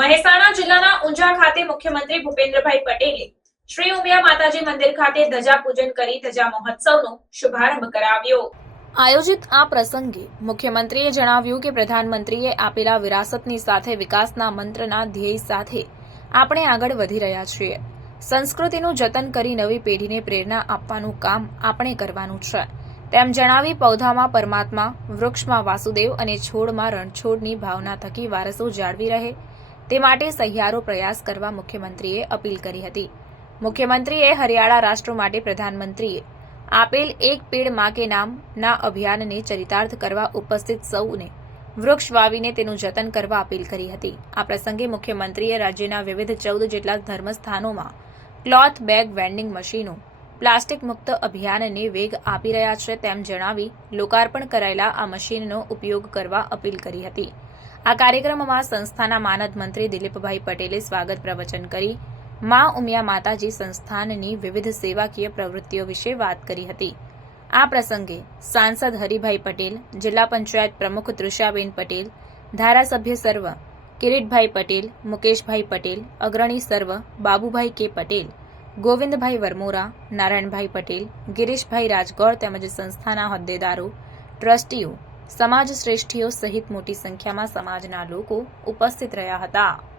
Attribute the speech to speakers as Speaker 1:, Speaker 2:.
Speaker 1: મહેસાણા જિલ્લાના ઊંઝા ખાતે મુખ્યમંત્રી ભૂપેન્દ્રભાઈ પટેલે શ્રી ઉમિયા માતાજી મંદિર ખાતે ધજા પૂજન કરી ધજા મહોત્સવનો શુભારંભ કરાવ્યો. આયોજિત આ પ્રસંગે મુખ્યમંત્રીએ જણાવ્યું કે પ્રધાનમંત્રીએ આપેલા વિરાસતની સાથે વિકાસના મંત્રના ધ્યેય સાથે આપણે આગળ વધી રહ્યા છીએ. સંસ્કૃતિનું જતન કરી નવી પેઢીને પ્રેરણા આપવાનું કામ આપણે કરવાનું છે. તેમ જણાવી પૌધામાં પરમાત્મા, વૃક્ષમાં વાસુદેવ અને છોડમાં રણછોડની ભાવના થકી વારસો જાળવી રહે તે માટે સહિયારો પ્રયાસ કરવા મુખ્યમંત્રીએ અપીલ કરી હતી. મુખ્યમંત્રીએ હરિયાળા રાષ્ટ્ર માટે પ્રધાનમંત્રીએ આપેલ એક પેડ મા કે નામના અભિયાનને ચરિતાર્થ કરવા ઉપસ્થિત સૌને વૃક્ષ વાવીને તેનું જતન કરવા અપીલ કરી હતી. આ પ્રસંગે મુખ્યમંત્રીએ રાજ્યના વિવિધ ચૌદ જેટલા ધર્મસ્થાનોમાં ક્લોથ બેગ વેન્ડિંગ મશીનો, પ્લાસ્ટિક મુક્ત અભિયાનને વેગ આપી રહ્યા છે તેમ જણાવી લોકાર્પણ કરાયેલા આ મશીનનો ઉપયોગ કરવા અપીલ કરી હતી. આ કાર્યક્રમમાં સંસ્થાના માનદ મંત્રી દિલીપભાઈ પટેલે સ્વાગત પ્રવચન કરી, મા ઉમિયા માતાજી સંસ્થાનની વિવિધ સેવાકીય પ્રવૃત્તિઓ વિશે વાત કરી હતી. આ પ્રસંગે સાંસદ હરિભાઈ પટેલ, જિલ્લા પંચાયત પ્રમુખ તૃષાબેન પટેલ, ધારાસભ્ય સર્વ, કિરીટભાઈ પટેલ, મુકેશભાઈ પટેલ, અગ્રણી સર્વ, બાબુભાઈ કે પટેલ, ગોવિંદભાઈ વરમોરા, નારાયણભાઈ પટેલ, ગિરીશભાઈ રાજગોર તેમજ સંસ્થાના હોદ્દેદારો, ટ્રસ્ટીઓ સમાજ શ્રેષ્ઠીઓ સહિત મોટી સંખ્યામાં સમાજના લોકો ઉપસ્થિત રહ્યા હતા.